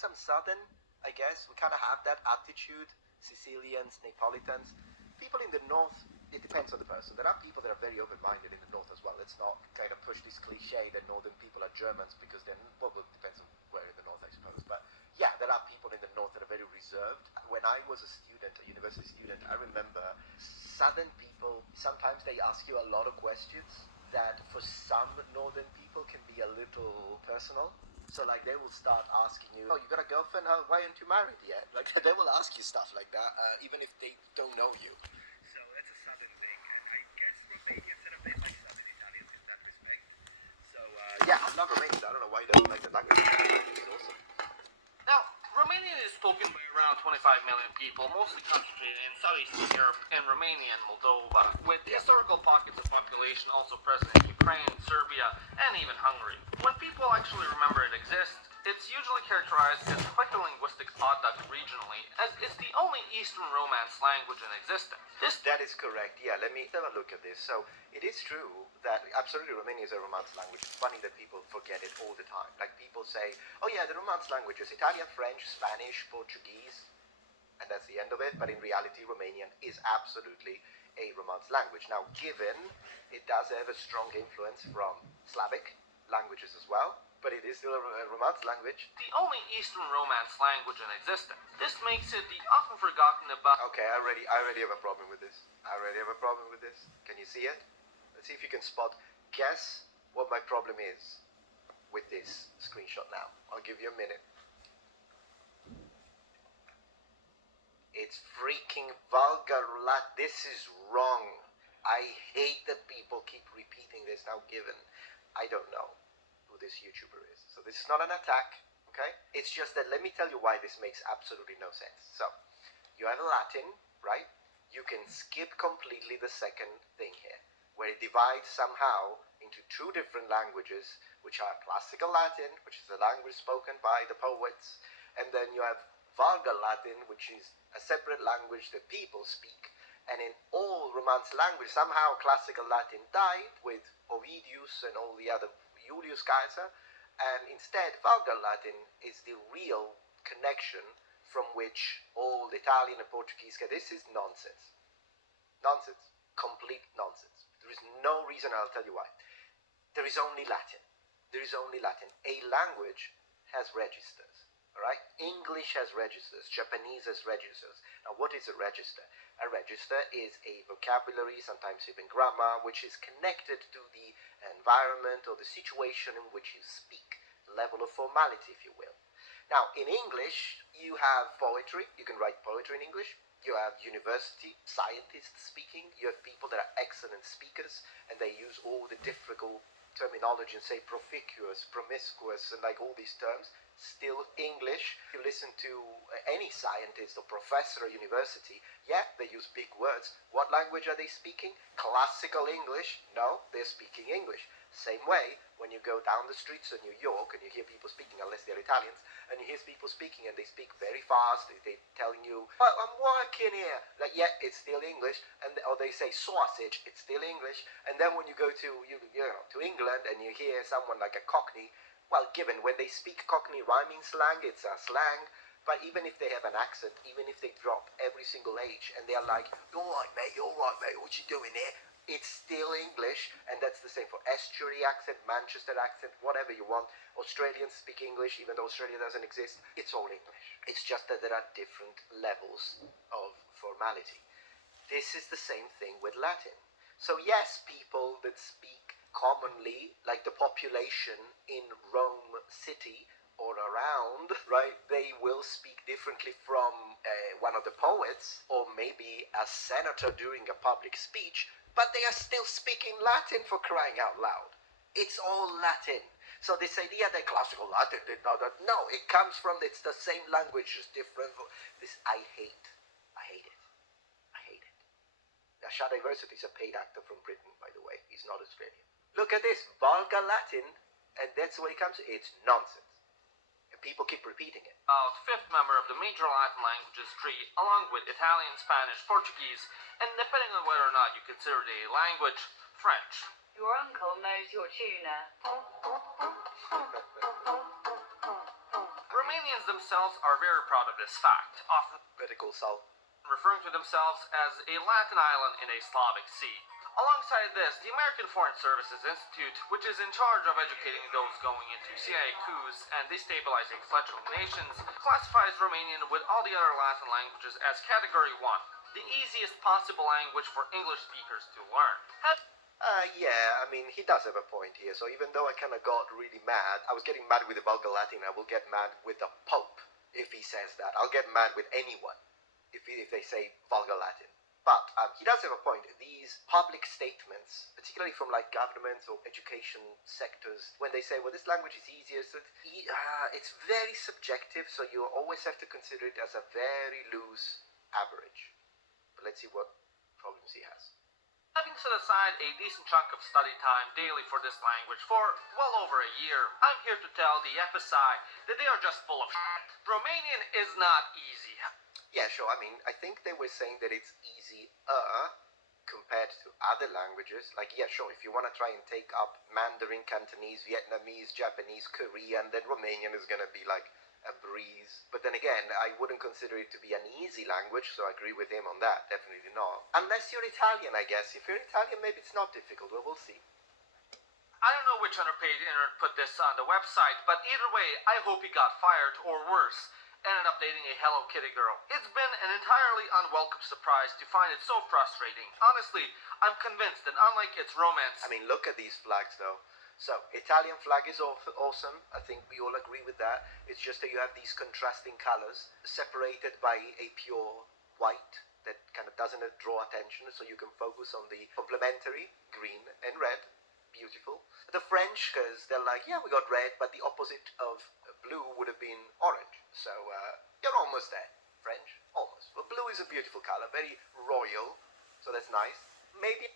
because I'm Southern, I guess, we kind of have that attitude. Sicilians, Neapolitans, people in the North, it depends on the person. There are people that are very open-minded in the North as well. Let's not kind of push this cliche that Northern people are Germans, because then, well, it depends on where in the North, I suppose. But yeah, there are people in the North that are very reserved. When I was a student, a university student, I remember Southern people, sometimes they ask you a lot of questions that for some Northern people can be a little personal. So like they will start asking you, oh, you got a girlfriend? Why aren't you married yet? Like they will ask you stuff like that, even if they don't know you. So that's a Southern thing, and I guess Romanians are a bit like Southern Italians in that respect. So yeah, I'm not Romanian. I don't know why you don't like the language. It's awesome. Now, Romanian is spoken by around 25 million people, mostly concentrated in Southeastern Europe and Romania and Moldova, with historical pockets of population also present in Ukraine, Serbia, and even Hungary. When people actually remember it exists, it's usually characterized as quite a linguistic odd duck regionally, as it's the only Eastern Romance language in existence. That is correct. Yeah, let me have a look at this. So it is true that absolutely Romanian is a Romance language. It's funny that people forget it all the time. Like people say, oh yeah, the Romance languages, Italian, French, Spanish, Portuguese, and that's the end of it. But in reality, Romanian is absolutely a Romance language. Now, given it does have a strong influence from Slavic languages as well, but it is still a Romance language. The only Eastern Romance language in existence. This makes it the often forgotten about... Okay, I already have a problem with this. Can you see it? Let's see if you can spot. Guess what my problem is with this screenshot now. I'll give you a minute. It's freaking vulgar. This is wrong. I hate that people keep repeating this now, given I don't know who this YouTuber is. So this is not an attack, okay? It's just that let me tell you why this makes absolutely no sense. So, you have Latin, right? You can skip completely the second thing here, where it divides somehow into two different languages, which are Classical Latin, which is the language spoken by the poets, and then you have Vulgar Latin, which is a separate language that people speak. And in all Romance language, somehow Classical Latin died with Ovidius and all the other Julius Caesar, and instead Vulgar Latin is the real connection from which all Italian and Portuguese get. This is nonsense. Nonsense. Complete nonsense. There is no reason, I'll tell you why. There is only Latin. There is only Latin. A language has registers. Alright? English has registers. Japanese has registers. Now, what is a register? A register is a vocabulary, sometimes even grammar, which is connected to the environment or the situation in which you speak. Level of formality, if you will. Now, in English, you have poetry. You can write poetry in English. You have university scientists speaking. You have people that are excellent speakers, and they use all the difficult terminology and say proficuous, promiscuous, and like all these terms. Still English. If you listen to any scientist or professor at university, yeah, they use big words. What language are they speaking? Classical English? No, they're speaking English. Same way, when you go down the streets of New York and you hear people speaking, unless they're Italians, and you hear people speaking and they speak very fast, they're telling you, well, I'm working here. Like, yeah, it's still English. Or they say sausage, it's still English. And then when you go to, to England and you hear someone like a Cockney, well, given when they speak Cockney rhyming slang, it's a slang. But even if they have an accent, even if they drop every single H and they're like, you're right, mate, what you doing here? It's still English, and that's the same for estuary accent, Manchester accent, whatever you want. Australians speak English, even though Australia doesn't exist. It's all English. It's just that there are different levels of formality. This is the same thing with Latin. So yes, people that speak commonly, like the population in Rome city or around, right, they will speak differently from one of the poets or maybe a senator during a public speech, but they are still speaking Latin, for crying out loud. It's all Latin. So this idea that classical Latin did not, no, it comes from, it's the same language, just different. This, I hate it. Shah Diversity is a paid actor from Britain, by the way. He's not Australian. Look at this, vulgar Latin, and that's what it comes to. It's nonsense. And people keep repeating it. Fifth member of the major Latin languages tree, along with Italian, Spanish, Portuguese, and depending on whether or not you consider it a language, French. Your uncle knows your tuna. Romanian Romanians themselves are very proud of this fact, often Critical Sol. referring to themselves as a Latin island in a Slavic sea. Alongside this, the American Foreign Services Institute, which is in charge of educating those going into CIA coups and destabilizing fledgling nations, classifies Romanian with all the other Latin languages as Category 1, the easiest possible language for English speakers to learn. Yeah, I mean, he does have a point here. So even though I kind of got really mad, I was getting mad with the Vulgar Latin, I will get mad with the Pope if he says that. I'll get mad with anyone if they say Vulgar Latin. But he does have a point. These public statements, particularly from like governments or education sectors, when they say, well, this language is easier, so it's very subjective, so you always have to consider it as a very loose average. But let's see what problems he has. Having set aside a decent chunk of study time daily for this language for well over a year, I'm here to tell the FSI that they are just full of shit. Romanian is not easy. Yeah, sure. I mean, I think they were saying that it's easier compared to other languages. Like, yeah, sure, if you want to try and take up Mandarin, Cantonese, Vietnamese, Japanese, Korean, then Romanian is going to be like a breeze. But then again, I wouldn't consider it to be an easy language, so I agree with him on that. Definitely not. Unless you're Italian, I guess. If you're Italian, maybe it's not difficult. Well, we'll see. I don't know which underpaid intern put this on the website, but either way, I hope he got fired, or worse, ended up dating a Hello Kitty girl. It's been an entirely unwelcome surprise to find it so frustrating. Honestly, I'm convinced that unlike its romance... I mean, look at these flags, though. So, Italian flag is awesome. I think we all agree with that. It's just that you have these contrasting colors separated by a pure white that kind of doesn't draw attention, so you can focus on the complementary green and red. Beautiful. The French, because they're like, yeah, we got red, but the opposite of blue would have been orange. So, you're almost there. French, almost. But blue is a beautiful color, very royal, so that's nice. Maybe